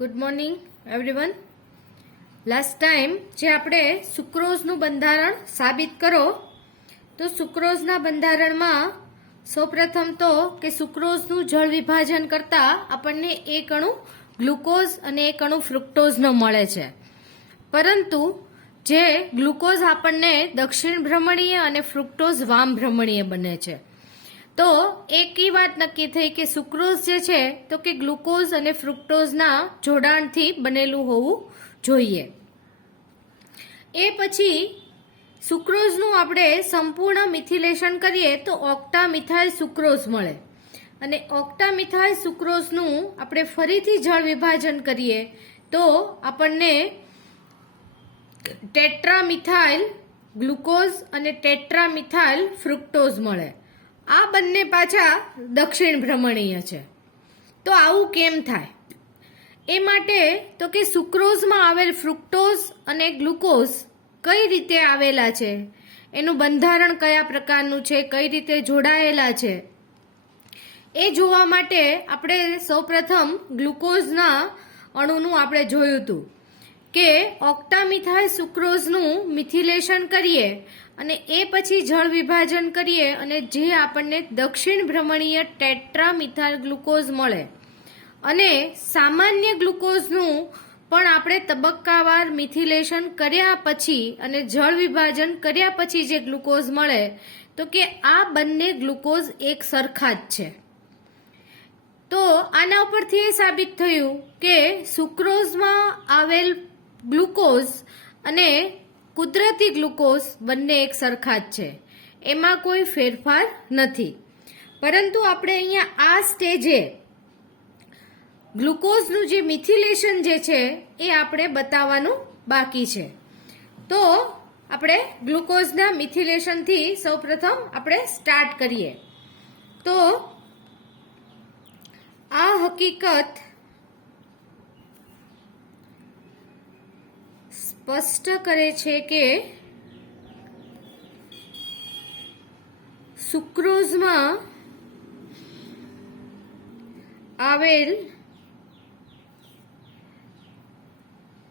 Good morning everyone. Last time જે આપણે સુક્રોઝનું બંધારણ સાબિત કરો તો સુક્રોઝના બંધારણમાં સૌપ્રથમ તો કે સુક્રોઝનું જળ વિભાજન કરતા આપણને એક અણુ ગ્લુકોઝ અને એક અણુ ફ્રુક્ટોઝનો મળે છે, પરંતુ જે ગ્લુકોઝ આપણને દક્ષિણ ભ્રમણીય અને ફ્રુક્ટોઝ વામ ભ્રમણીય બને છે. તો એક વાત નક્કી થઈ કે સુક્રોઝ જે છે તો કે ગ્લુકોઝ અને ફ્રુક્ટોઝના જોડાણથી બનેલું હોવું જોઈએ. એ પછી સુક્રોઝનું આપણે સંપૂર્ણ મિથિલેશન કરીએ તો ઓક્ટા મિથાઇલ સુક્રોઝ મળે, અને ઓક્ટા મિથાઇલ સુક્રોઝનું આપણે ફરીથી જળ વિભાજન કરીએ તો આપણને ટેટ્રા મિથાઇલ ગ્લુકોઝ અને ટેટ્રા મિથાઇલ ફ્રુક્ટોઝ મળે. આ બંને પાછા દક્ષિણ ભ્રમણીય છે. તો આવું કેમ થાય? એ માટે તો કે સુક્રોઝમાં આવેલ ફ્રુક્ટોઝ અને ગ્લુકોઝ કઈ રીતે આવેલા છે, એનું બંધારણ કયા પ્રકારનું છે, કઈ રીતે જોડાયેલા છે, એ જોવા માટે આપણે સૌપ્રથમ ગ્લુકોઝના અણુનું આપણે જોયું હતું કે ઓક્ટામિથાઇલ સુક્રોઝનું મિથિલેશન કરીએ અને એ પછી જળ વિભાજન કરીએ અને જે આપણને દક્ષિણ ભ્રમણીય ટેટ્રા મિથાઇલ ગ્લુકોઝ મળે, અને સામાન્ય ગ્લુકોઝનું પણ આપણે તબક્કાવાર મિથિલેશન કર્યા પછી અને જળ વિભાજન કર્યા પછી જે ગ્લુકોઝ મળે તો કે આ બંને ગ્લુકોઝ એક સરખા જ છે. તો આના ઉપરથી એ સાબિત થયું કે સુક્રોઝમાં આવેલ ગ્લુકોઝ અને કુદરતી ગ્લુકોઝ બંને એક સરખા જ છે, એમાં કોઈ ફેરફાર નથી. પરંતુ આપણે અહીંયા આ સ્ટેજે ગ્લુકોઝનું જે મિથિલેશન જે છે એ આપણે બતાવવાનું બાકી છે. તો આપણે ગ્લુકોઝના મિથિલેશનથી સૌપ્રથમ આપણે સ્ટાર્ટ કરીએ. તો આ હકીકત સ્પષ્ટ કરે છે કે સુક્રોઝમાં આવેલ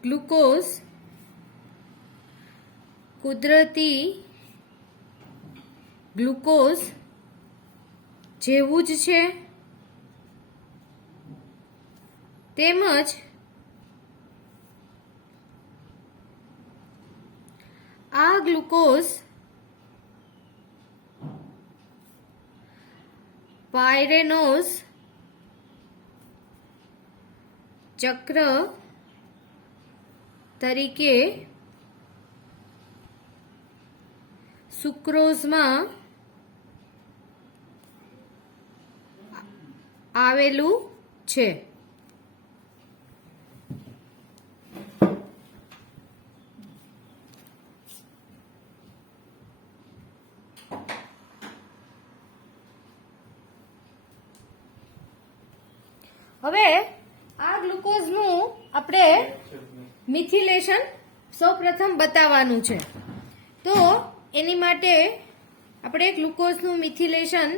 ગ્લુકોઝ કુદરતી ગ્લુકોઝ જેવું જ છે, તેમજ આ ગ્લુકોઝ પાયરેનોઝ ચક્ર તરીકે સુક્રોઝમાં આવેલું છે. હવે આ ગ્લુકોઝનું આપણે મિથિલેશન સૌપ્રથમ બતાવવાનું છે. તો એની માટે આપણે ગ્લુકોઝનું મિથિલેશન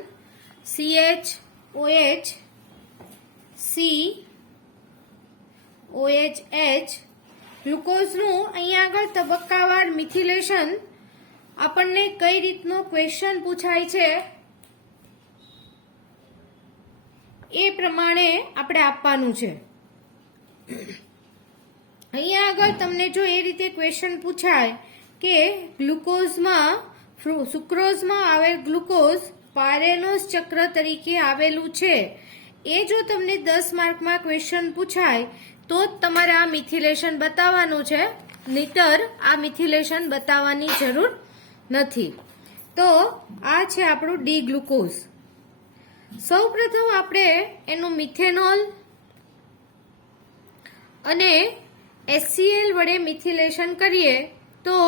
CHOH COHH ગ્લુકોઝનું અહીંયા આગળ તબક્કાવાર મિથિલેશન આપણને કઈ રીતનો ક્વેશ્ચન પૂછાય છે એ પ્રમાણે આપણે આપવાનું છે. અહીંયા આગળ તમને જો એ રીતે ક્વેશ્ચન પૂછાય કે ગ્લુકોઝમાં સુક્રોઝમાં આવેલ ગ્લુકોઝ પાયરેનોઝ ચક્ર તરીકે આવેલું છે, એ જો તમને 10 માર્કમાં ક્વેશ્ચન પૂછાય તો જ તમારે આ મિથિલેશન બતાવવાનું છે, નહીતર આ મિથિલેશન બતાવવાની જરૂર નથી. તો આ છે આપણું ડી ગ્લુકોઝ. સૌપ્રથમ આપણે એનું મિથેનોલ અને HCl વડે મિથિલેશન કરીએ તો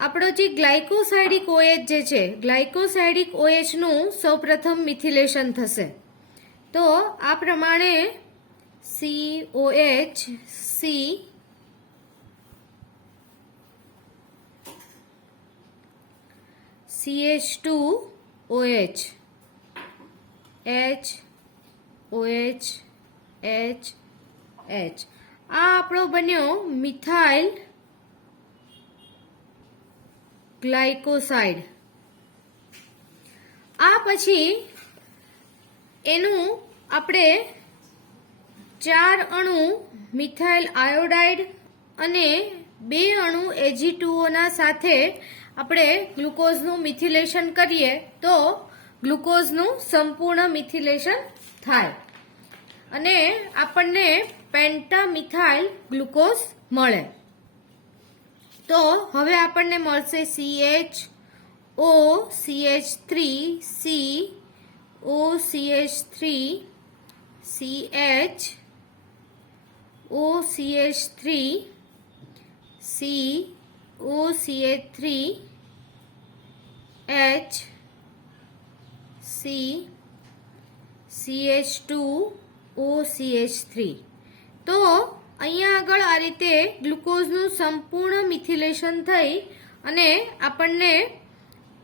આપણો જે ગ્લાયકોસાઇડિક OH જે છે, ગ્લાયકોસાઇડિક OH નું સૌપ્રથમ મિથિલેશન થશે. તો આ પ્રમાણે COH C CH2OH H OH H H આ આપણો બન્યો મિથાઇલ ગ્લાયકોસાઇડ. આ પછી એનું આપણે 4 અણુ મિથાઇલ આયોડાઇડ અને 2 અણુ Ag2O ના સાથે આપણે ગ્લુકોઝનું મિથિલેશન કરીએ તો ગ્લુકોઝનું સંપૂર્ણ મિથિલેશન થાય અને આપણને પેન્ટામિથાઇલ ગ્લુકોઝ મળે. તો હવે આપણને મળશે CHO CH3 C OCH3 CH OCH3 C OCH3 H C CH2 OCH3. તો અહીંયા આગળ આ રીતે ગ્લુકોઝનું સંપૂર્ણ મિથિલેશન થઈ અને આપણને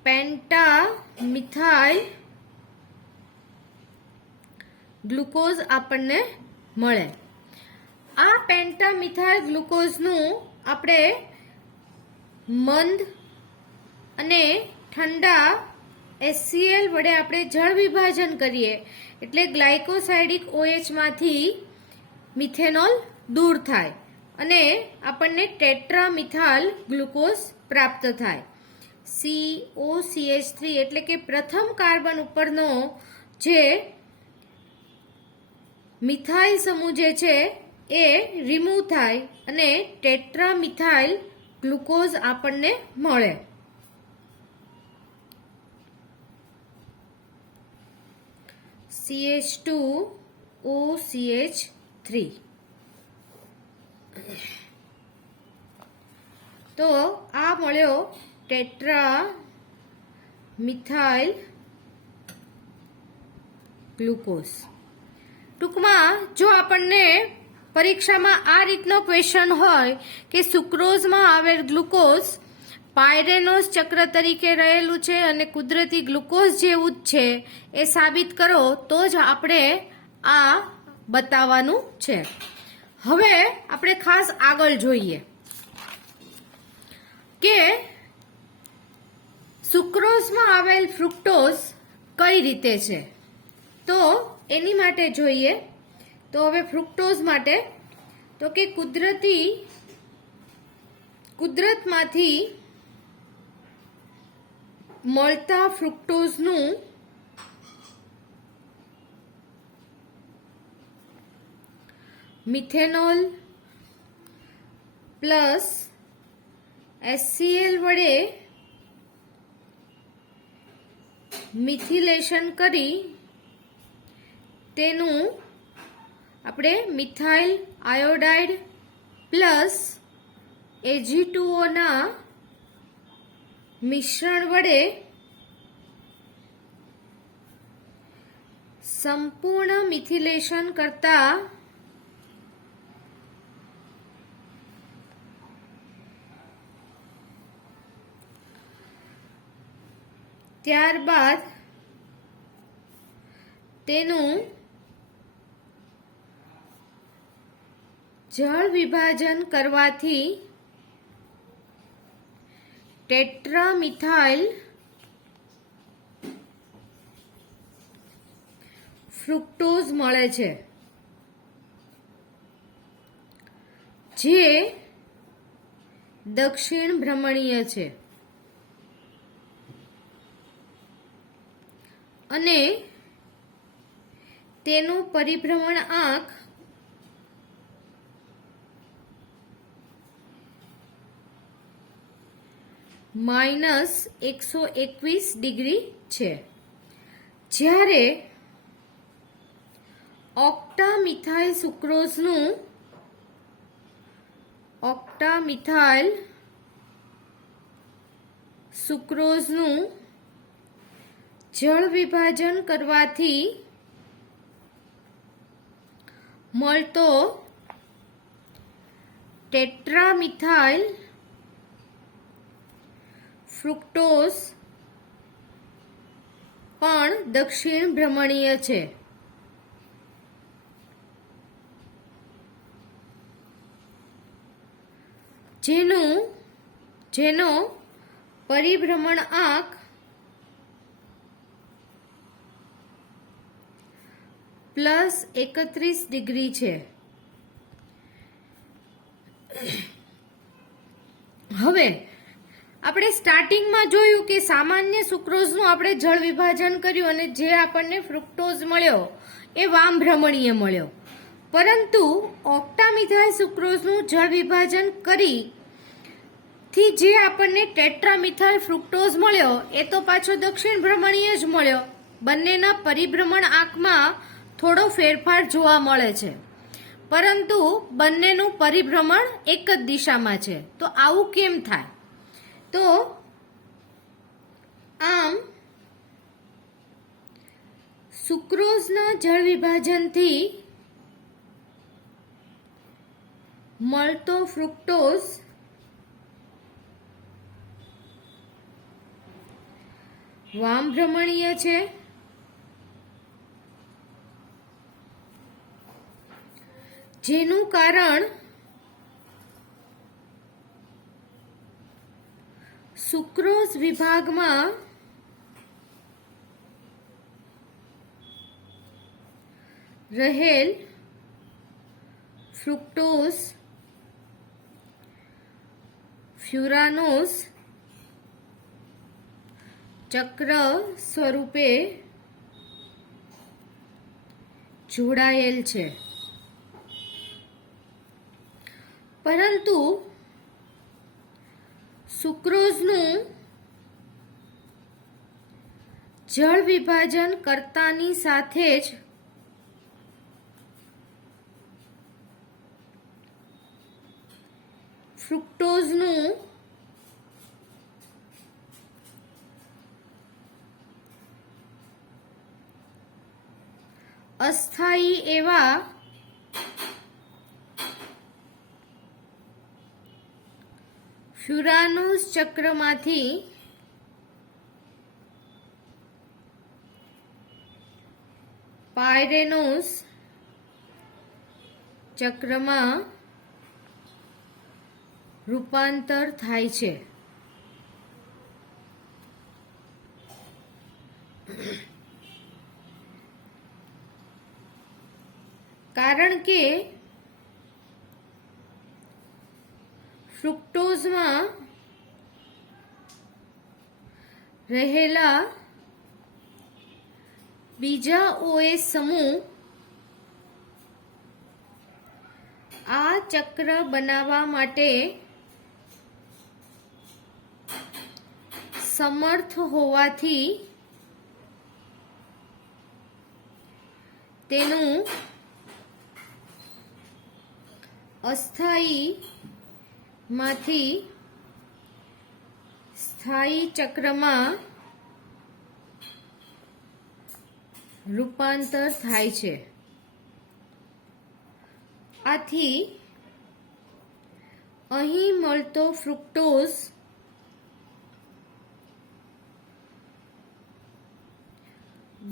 પેન્ટામિથાઇલ ગ્લુકોઝ આપણને મળે. આ પેન્ટામિથાઇલ ગ્લુકોઝનું આપણે મંદ અને ઠંડા HCl વડે આપણે જળ વિભાજન કરીએ એટલે ગ્લાયકોસાઇડિક OH માંથી મિથેનોલ દૂર થાય અને આપણને ટેટ્રામિથાઇલ ગ્લુકોઝ પ્રાપ્ત થાય. COCH3 એટલે કે પ્રથમ કાર્બન ઉપરનો જે મિથાઇલ સમૂહ જે છે એ રિમૂવ થાય અને ટેટ્રામિથાઇલ ગ્લુકોઝ આપણને મળે. CH2OCH3. તો આ મળ્યો ટેટ્રામિથાઇલ ગ્લુકોઝ. ટૂંકમાં જો આપણને પરીક્ષામાં આ રીતનો ક્વેશ્ચન હોય કે સુક્રોઝમાં આવેલ ગ્લુકોઝ પાયરેનોસ ચક્ર તરીકે રહેલું છે અને કુદરતી ગ્લુકોઝ જેવું જ છે એ સાબિત કરો તો જ આપણે આ બતાવવાનું છે. હવે આપણે ખાસ આગળ જોઈએ કે સુક્રોઝમાં આવેલ ફ્રુક્ટોઝ કઈ રીતે છે. તો એની માટે જોઈએ તો હવે ફ્રુક્ટોઝ માટે તો કે કુદરતમાંથી મળતા ફ્રુક્ટોઝનું મિથેનોલ પ્લસ HCl વડે મિથિલેશન કરી તેનું આપણે મિથાઇલ આયોડાઇડ પ્લસ Ag2O ના મિશ્રણ વડે સંપૂર્ણ મિથિલેશન કરતા ત્યારબાદ તેનું જળ વિભાજન કરવાથી ટેટ્રામિથાઇલ ફ્રુક્ટોઝ મળે છે જે દક્ષિણ ભ્રમણીય છે અને તેનું પરિભ્રમણ આંક -121 ડિગ્રી છે. જ્યારે ઓક્ટામિથાઇલ સુક્રોઝનું જળ વિભાજન કરવાથી મળતો ટેટ્રામિથાઇલ ફ્રુક્ટોઝ પણ દક્ષિણ ભ્રમણીય છે. જેનો પરિભ્રમણાંક +31 છે. હવે આપણે સ્ટાર્ટિંગમાં જોયું કે સામાન્ય સુક્રોઝનું આપણે જળ વિભાજન કર્યું અને જે આપણને ફ્રુક્ટોઝ મળ્યો એ વામભ્રમણીય મળ્યો, પરંતુ ઓક્ટામિથાઇલ સુક્રોઝનું જળ વિભાજન કરી થી જે આપણને ટેટ્રામિથાઇલ ફ્રુક્ટોઝ મળ્યો એ તો પાછો દક્ષિણ ભ્રમણીય જ મળ્યો. બંનેના પરિભ્રમણ આંકમાં થોડો ફેરફાર જોવા મળે છે, પરંતુ બંનેનું પરિભ્રમણ એક જ દિશામાં છે. તો આવું કેમ થાય? તો આમ સુક્રોઝના જળ વિભાજનથી મળતો ફ્રુક્ટોઝ વામભ્રમણીય છે, જેનું કારણ સુક્રોઝ વિભાગમાં રહેલ ફ્રુક્ટોઝ ફ્યુરાનોઝ ચક્ર સ્વરૂપે જોડાયેલ છે. પરંતુ સુક્રોઝનું જળ વિભાજન કરતાની સાથે જ ફ્રુક્ટોઝનું અસ્થાયી એવા ફ્યુરાનોઝ ચક્રમાંથી પાયરેનોઝ ચક્રમાં રૂપાંતર થાય છે. કારણ કે ફ્રુક્ટોઝમાં રહેલા બીજા OH સમૂહ આ ચક્ર બનાવવા માટે સમર્થ હોવાથી તેનું અસ્થાયી માંથી સ્થાયી ચક્રમાં રૂપાંતર થાય છે. આથી અહીં મળતો ફ્રુક્ટોઝ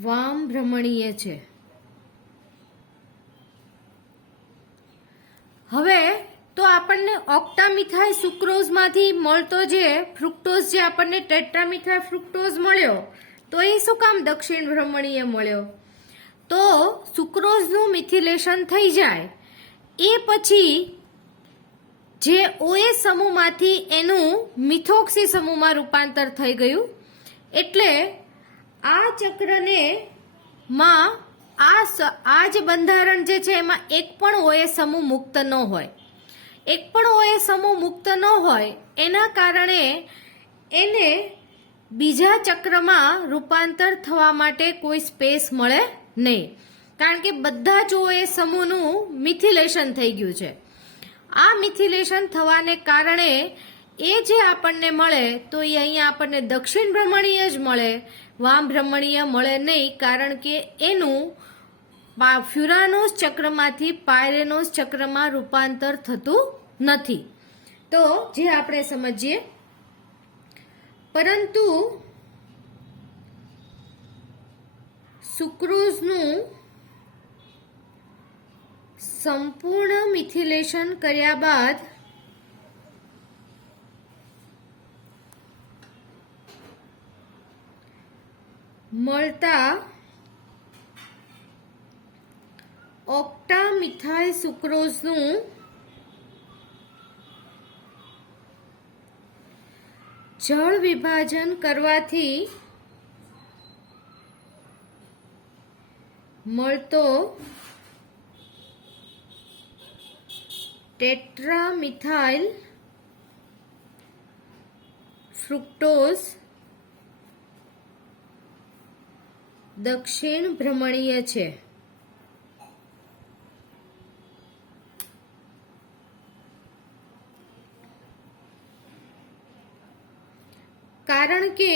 વામભ્રમણીય છે. હવે તો આપણને ઓક્ટામિથાઇલ સુક્રોઝમાંથી મળતો જે ફ્રુક્ટોઝ જે આપણને ટેટ્રામિથાઇલ ફ્રુક્ટોઝ મળ્યો, તો એ શું કામ દક્ષિણ ભ્રમણીય મળ્યો? તો સુક્રોઝનું મિથિલેશન થઈ જાય એ પછી જે OH સમૂહમાંથી એનું મિથોક્સી સમૂહમાં રૂપાંતર થઈ ગયું, એટલે આ ચક્રને માં આ જે બંધારણ જે છે એમાં એક પણ OH સમૂહ મુક્ત ન હોય. એક પણ OH સમૂહ મુક્ત ન હોય એના કારણે એને બીજા ચક્રમાં રૂપાંતર થવા માટે કોઈ સ્પેસ મળે નહીં, કારણ કે બધા જ OH સમૂહનું મિથિલેશન થઈ ગયું છે. આ મિથિલેશન થવાને કારણે એ જે આપણને મળે તો એ અહીંયા આપણને દક્ષિણ ભ્રમણીય જ મળે, વામ ભ્રમણીય મળે નહીં, કારણ કે એનું ફ્યુરાનોઝ ચક્રમાંથી પાયરેનોઝ ચક્રમાં રૂપાંતર થતું નથી. તો જે આપણે સમજીએ, પરંતુ સુક્રોઝનું સંપૂર્ણ મિથિલેશન કર્યા બાદ મળતા ઓક્ટા મિથાઇલ સુક્રોઝનું જળ વિભાજન કરવાથી મળતો ટેટ્રામિથાઇલ ફ્રુક્ટોઝ દક્ષિણ ભ્રમણીય છે. કારણ કે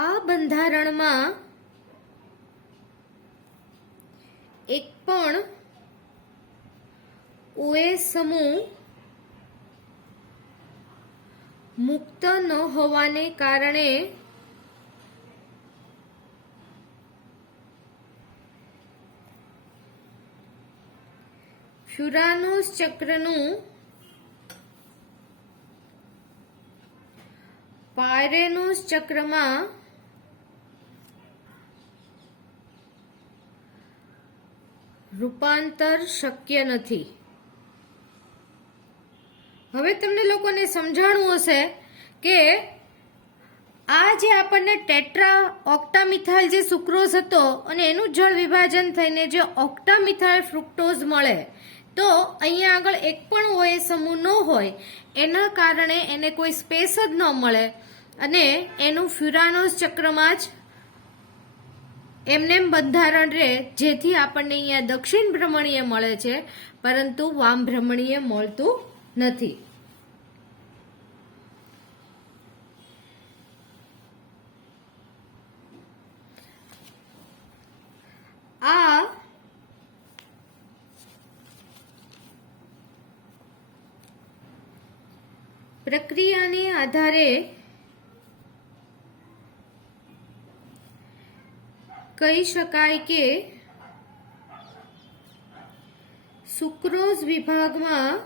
આ બંધારણમાં એક પણ OH સમૂહ મુક્ત ન હોવાને કારણે ફ્યુરાનોસ ચક્રનું પાયરેનોસ ચક્રમાં રૂપાંતર શક્ય નથી. હવે તમને લોકોને સમજાણું હશે કે આ જે આપણને ટેટ્રા ઓક્ટામિથાઇલ જે સુક્રોઝ હતો અને એનું જળ વિભાજન થઈને જે ઓક્ટામિથાઇલ ફ્રુક્ટોઝ મળે, તો અહીંયા આગળ એક પણ OH સમૂહ ન હોય એના કારણે એને કોઈ સ્પેસ જ ન મળે અને એનું ફ્યુરાનોસ ચક્રમાં જ એમનેમ બંધારણ રહે, જેથી આપણને અહીંયા દક્ષિણ ભ્રમણીય મળે છે પરંતુ વામ ભ્રમણીય મળતું નથી. આ પ્રક્રિયાને આધારે કહી શકાય કે સુક્રોઝ વિભાગમાં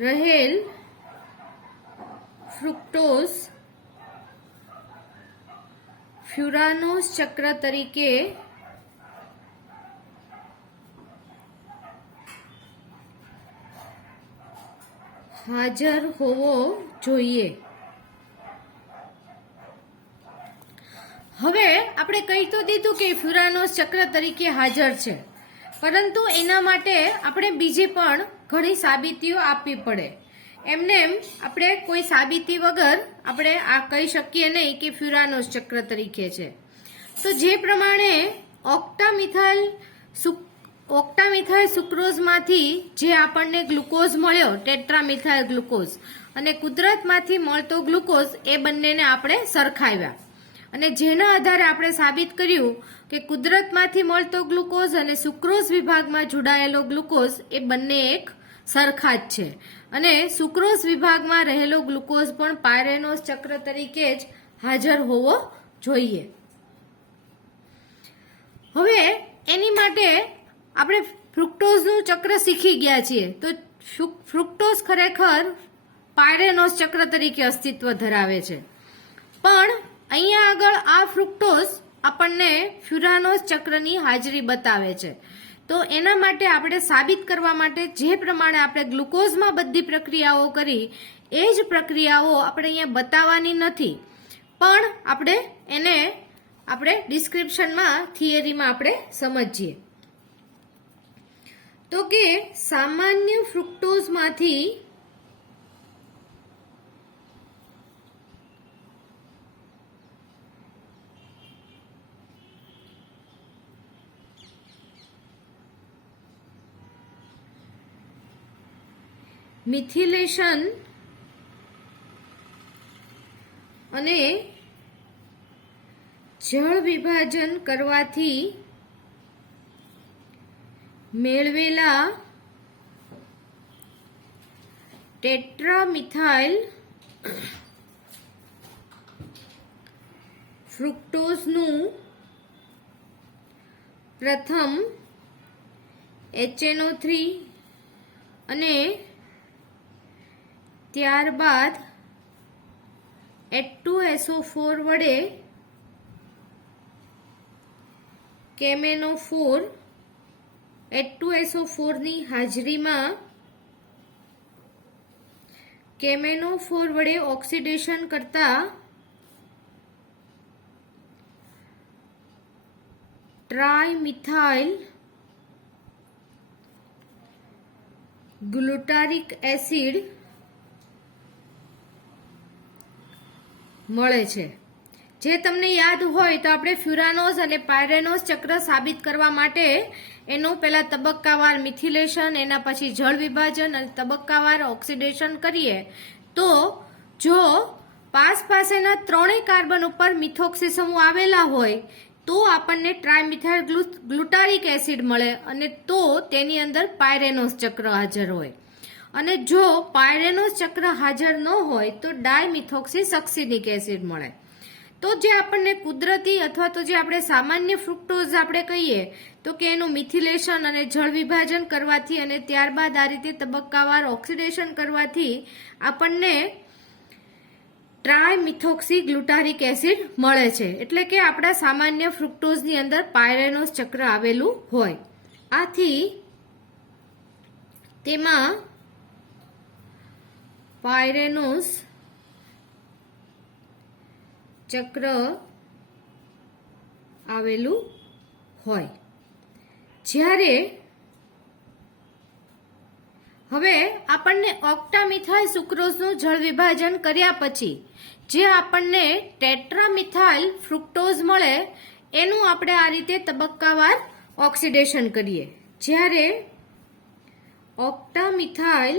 રહેલ ફ્રુક્ટોઝ ફ્યુરાનોસ ચક્ર તરીકે હાજર હોવો જોઈએ. હવે આપણે કહી તો દીધું કે ફ્યુરાનોસ ચક્ર તરીકે હાજર છે, પરંતુ એના માટે આપણે બીજી પણ ઘણી સાબિતીઓ આપવી પડે. એમનેમ આપણે કોઈ સાબિતી વગર આપણે આ કહી શકીએ નહીં કે ફ્યુરાનોસ ચક્ર તરીકે છે. તો જે પ્રમાણે ઓક્ટામિથાઇલ સુક્રોઝમાંથી જે આપણને ગ્લુકોઝ મળ્યો ટેટ્રામિથાઇલ ગ્લુકોઝ અને કુદરતમાંથી મળતો ગ્લુકોઝ, એ બંનેને આપણે સરખાવ્યા અને જેના આધારે આપણે સાબિત કર્યું કે કુદરતમાંથી મળતો ગ્લુકોઝ અને સુક્રોઝ વિભાગમાં જોડાયેલો ગ્લુકોઝ એ બંને એક સરખા જ છે અને સુક્રોઝ વિભાગમાં રહેલો ગ્લુકોઝ પણ પાયરેનોસ ચક્ર તરીકે જ હાજર હોવો જોઈએ. હવે એની માટે આપણે ફ્રુક્ટોઝનું ચક્ર શીખી ગયા છીએ, તો ફ્રુક્ટોઝ ખરેખર પાયરેનોસ ચક્ર તરીકે અસ્તિત્વ ધરાવે છે, પણ અહીંયા આગળ આ ફ્રુક્ટોઝ આપણને ફ્યુરાનોસ ચક્રની હાજરી બતાવે છે. તો એના માટે આપણે સાબિત કરવા માટે જે પ્રમાણે આપણે ગ્લુકોઝમાં બધી પ્રક્રિયાઓ કરી એ જ પ્રક્રિયાઓ આપણે અહીંયા બતાવવાની નથી, પણ આપણે એને ડિસ્ક્રિપ્શનમાં થિયરીમાં આપણે સમજીએ. તો કે સામાન્ય ફ્રુક્ટોઝમાંથી મિથિલેશન અને જળ વિભાજન કરવાથી મેળવેલા ટેટ્રામિથાઇલ ફ્રુક્ટોઝનું પ્રથમ HNO3 અને ત્યારબાદ H2SO4 વડે કેમેનોફોર H2SO4 ની હાજરીમાં કેમેનોફોર વડે ઓક્સિડેશન કરતા ટ્રાઇમિથાઇલ ગ્લુટારિક એસિડ મળે છે. જે તમને યાદ હોય તો આપણે ફ્યુરાનોઝ અને પાયરેનોઝ ચક્ર સાબિત કરવા માટે એનું પહેલા તબક્કાવાર મિથિલેશન, એના પછી જળ વિભાજન અને તબક્કાવાર ઓક્સિડેશન કરીએ તો જો પાસેના ત્રણેય કાર્બન ઉપર મિથોક્સી સમૂહ આવેલા હોય તો આપણને ટ્રાઇમિથાઇલ ગ્લુટારિક એસિડ મળે અને તો તેની અંદર પાયરેનોઝ ચક્ર હાજર હોય. અને જો પાયરેનોઝ ચક્ર હાજર ન હોય તો ડાયમિથોક્સી સક્સિનિક એસિડ મળે. તો જે આપણને કુદરતી અથવા તો જે આપણે સામાન્ય ફ્રુક્ટોઝ આપણે કહીએ તો કે એનું મિથિલેશન અને જળ વિભાજન કરવાથી અને ત્યારબાદ આ રીતે તબક્કાવાર ઓક્સિડેશન કરવાથી આપણને ટ્રાઇમિથોક્સી ગ્લુટારિક એસિડ મળે છે. એટલે કે આપણા સામાન્ય ફ્રુક્ટોઝની અંદર પાયરેનોઝ ચક્ર આવેલું હોય. આથી તેમાં પાયરેનોઝ ચક્ર આવેલું હોય. જ્યારે હવે આપણને ઓક્ટામિથાઇલ સુક્રોઝનું જળ વિભાજન કર્યા પછી જે આપણને ટેટ્રામિથાઇલ ફ્રુક્ટોઝ મળે એનું આપણે આ રીતે તબક્કાવાર ઓક્સિડેશન કરીએ. જ્યારે ઓક્ટામિથાઇલ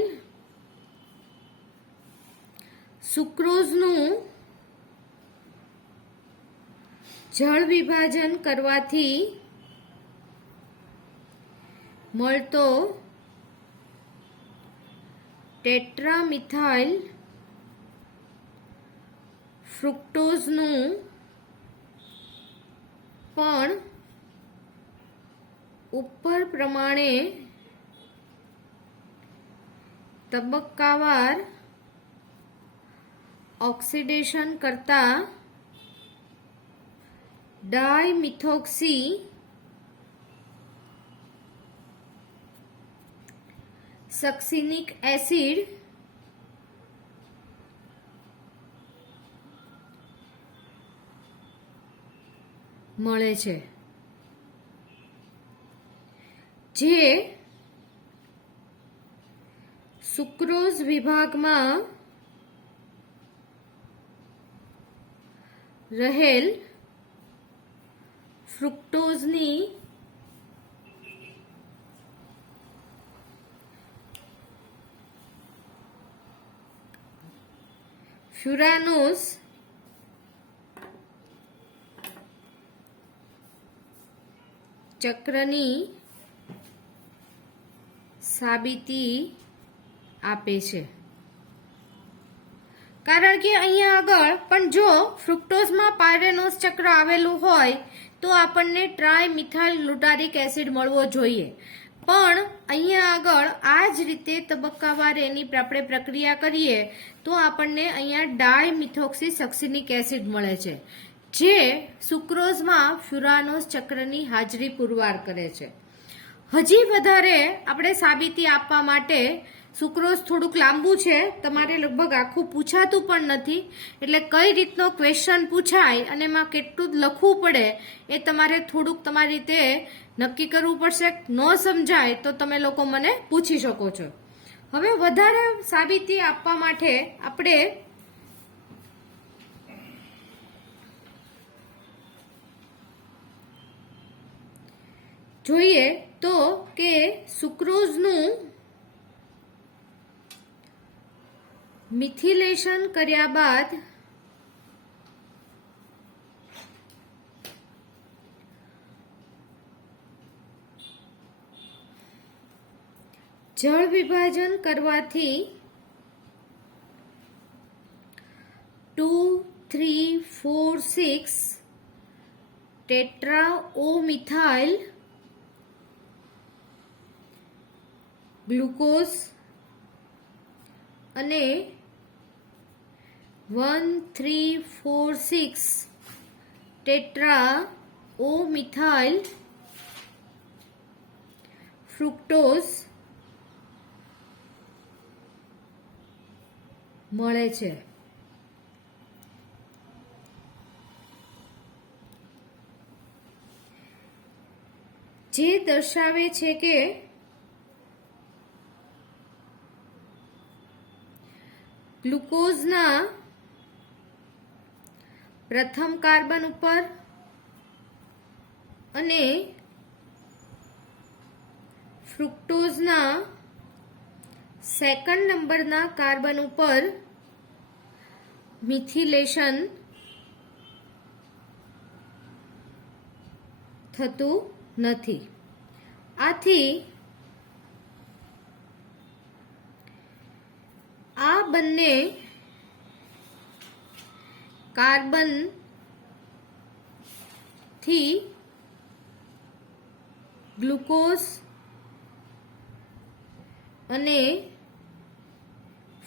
સુક્રોઝનું જળ વિભાજન કરવાથી મળતો ટેટ્રામિથાઇલ ફ્રુક્ટોઝનું પણ ઉપર પ્રમાણે તબક્કાવાર ઓક્સિડેશન કરતા ડાયમિથોક્સી સક્સિનિક એસિડ મળે છે. જે સુક્રોઝ વિભાગમાં રહેલ ફ્રુક્ટોઝની ફ્યુરાનોઝ ચક્રની સાબિતી આપે છે. કારણ કે અહીંયા આગળ પણ જો ફ્રુક્ટોઝમાં પાયરેનોઝ ચક્ર આવેલું હોય તો આપણને ટ્રાઇમિથાઇલ ગ્લુટારિક એસિડ મળવો જોઈએ. પણ અહીંયા આગળ આ જ રીતે તબક્કાવાર એની આપણે પ્રક્રિયા કરીએ તો આપણને અહીંયા ડાયમિથોક્સી સક્સિનિક એસિડ મળે છે, જે સુક્રોઝમાં ફ્યુરાનોઝ ચક્રની હાજરી પુરવાર કરે છે. હજી વધારે આપણે સાબિતી આપવા માટે સુક્રોઝ થોડુંક લાંબુ છે, તમારે લગભગ આખું પૂછાતું પણ નથી, એટલે કઈ રીતનો ક્વેશ્ચન પૂછાય અને એમાં કેટલું જ લખવું પડે એ તમારે થોડુંક તમારી રીતે નક્કી કરવું પડશે. ન સમજાય તો તમે લોકો મને પૂછી શકો છો. હવે વધારે સાબિતી આપવા માટે આપણે જોઈએ તો કે સુક્રોઝનું મિથિલેશન કર્યા બાદ જળ વિભાજન કરવાથી 2,3,4,6 ટેટ્રાઓમિથાઇલ ગ્લુકોઝ અને 1346 ટેટ્રા ઓ મિથાઇલ ફ્રુક્ટોઝ મળે છે. જે દર્શાવે છે કે ગ્લુકોઝના પ્રથમ કાર્બન ઉપર અને ફ્રુક્ટોઝના સેકન્ડ નંબરના કાર્બન ઉપર મિથિલેશન થતું નથી. આથી આ બંને કાર્બન થી ગ્લુકોઝ અને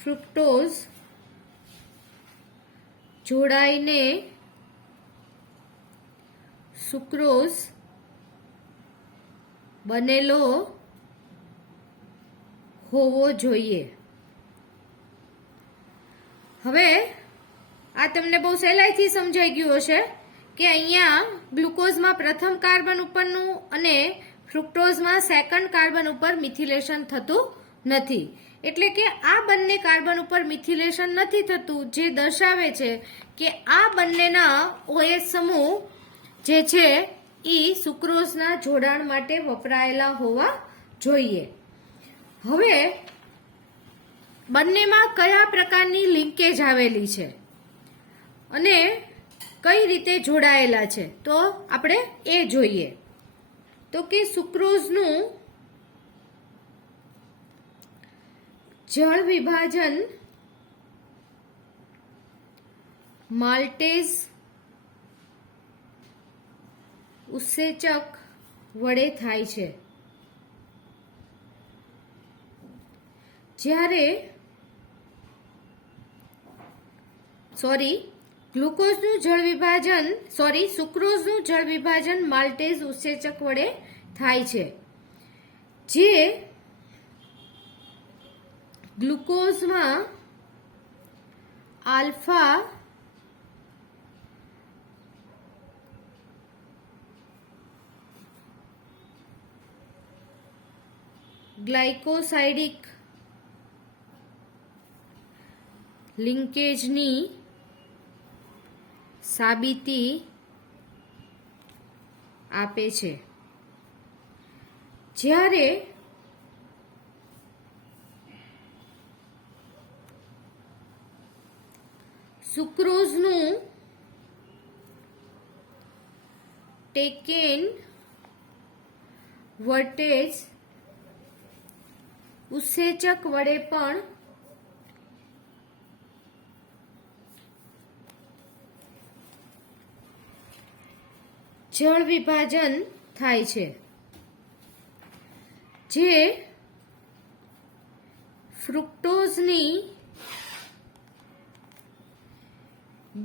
ફ્રુક્ટોઝ જોડાઈને સુક્રોઝ બનેલો હોવો જોઈએ. હવે આ તમને બહુ સહેલાઈથી સમજાઈ ગયું હશે કે અહીંયા ગ્લુકોઝમાં પ્રથમ કાર્બન ઉપરનું અને ફ્રુક્ટોઝમાં સેકન્ડ કાર્બન ઉપર મિથિલેશન થતું નથી. એટલે કે આ બંને કાર્બન ઉપર મિથિલેશન નથી થતું, જે દર્શાવે છે કે આ બંનેના OH સમૂહ જે છે એ સુક્રોઝના જોડાણ માટે વપરાયેલા હોવા જોઈએ. હવે બંનેમાં કયા પ્રકારની લિંકેજ આવેલી છે અને કઈ રીતે જોડાયેલા છે તો આપણે એ જોઈએ. તો કે સુક્રોઝનું જળ વિભાજન માલ્ટેઝ ઉત્સેચક વડે થાય છે. જ્યારે સુક્રોઝનું જળ વિભાજન માલ્ટેઝ ઉત્સેચક વડે થાય છે, જે ગ્લુકોઝમાં આલ્ફા ગ્લાયકોસાઇડિક લિંકેજની સાબિતી આપે છે. જ્યારે સુક્રોઝનું ટેકેન વોલ્ટેજ ઉત્સેચક વડે પણ જળ વિભાજન થાય છે, જે ફ્રુક્ટોઝની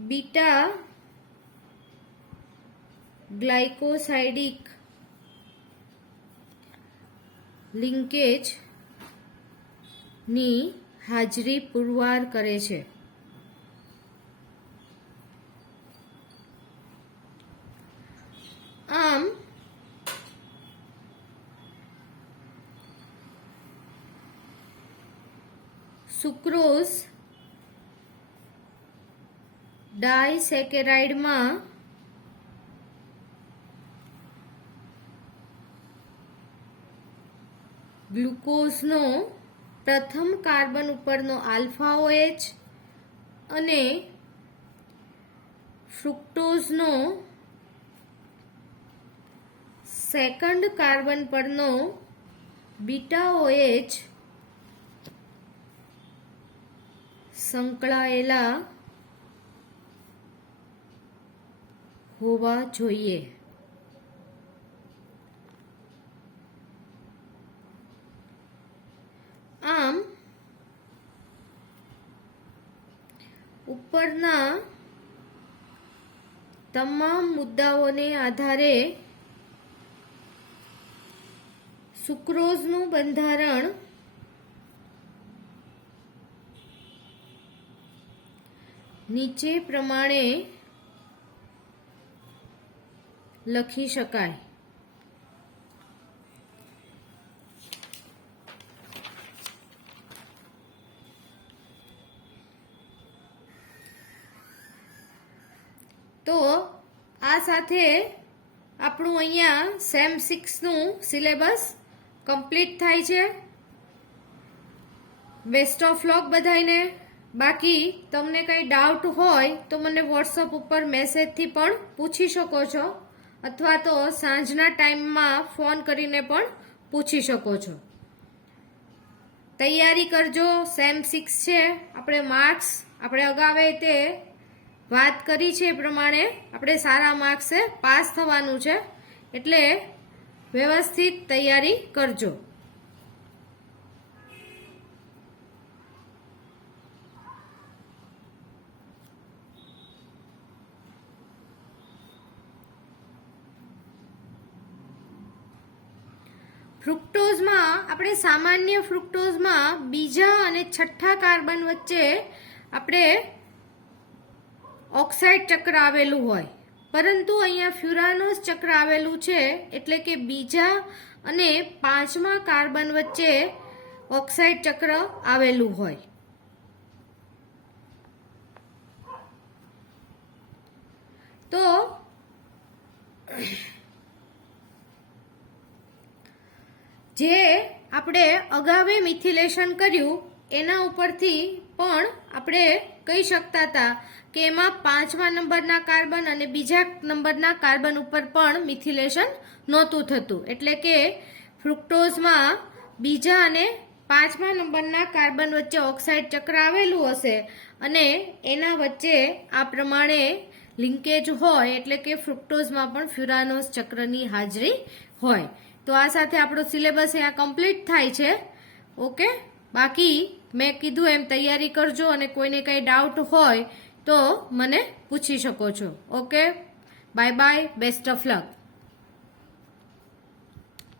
બીટા ગ્લાયકોસાઇડિક લિંકેજ ની હાજરી પુરવાર કરે છે. આમ સુક્રોઝ ડાયસેકેરાઇડમાં ગ્લુકોઝનો પ્રથમ કાર્બન ઉપરનો આલ્ફા OH અને ફ્રુક્ટોઝનો સેકન્ડ કાર્બન પરનો બીટા OH સંકળાયેલા હોવા જોઈએ. આમ ઉપરના તમામ મુદ્દાઓને આધારે સુક્રોઝનું બંધારણ નીચે પ્રમાણે લખી શકાય. તો આ સાથે આપણું અહીંયા સેમ 6 નું સિલેબસ કમ્પ્લીટ થાય છે. બેસ્ટ ઓફ લક બધાને. બાકી તમને કંઈ ડાઉટ હોય તો મને વોટ્સઅપ ઉપર મેસેજથી પણ પૂછી શકો છો, અથવા તો સાંજના ટાઈમમાં ફોન કરીને પણ પૂછી શકો છો. તૈયારી કરજો. સેમ 6 છે. આપણે માર્ક્સ આપણે અગાઉ તે વાત કરી છે એ પ્રમાણે આપણે સારા માર્ક્સે પાસ થવાનું છે, એટલે વ્યવસ્થિત તૈયારી કરજો. ફ્રુક્ટોઝમાં આપણે સામાન્ય ફ્રુક્ટોઝમાં બીજા અને છઠ્ઠા કાર્બન વચ્ચે આપણે ઓક્સાઇડ ચક્ર આવેલું હોય, પરંતુ અહીંયા ફ્યુરાનોસ ચક્ર આવેલું છે, એટલે કે બીજા અને પાંચમા કાર્બન વચ્ચે ઓક્સાઇડ ચક્ર આવેલું હોય. તો જે આપણે અગાઉ મિથિલેશન કર્યું એના ઉપરથી પણ આપણે કહી શકતા હતા કે એમાં પાંચમા નંબરના કાર્બન અને બીજા નંબરના કાર્બન ઉપર પણ મિથિલેશન નહોતું થતું, એટલે કે ફ્રુક્ટોઝમાં બીજા અને પાંચમા નંબરના કાર્બન વચ્ચે ઓક્સાઇડ ચક્ર આવેલું હશે અને એના વચ્ચે આ પ્રમાણે લિંકેજ હોય, એટલે કે ફ્રુક્ટોઝમાં પણ ફ્યુરાનોસ ચક્રની હાજરી હોય. તો આ સાથે આપણો સિલેબસ અહીંયા કમ્પ્લીટ થાય છે. ઓકે, બાકી મેં કીધું એમ તૈયારી કરજો અને કોઈને કંઈ ડાઉટ હોય તો મને પૂછી શકો છો. Okay, bye bye, best of luck.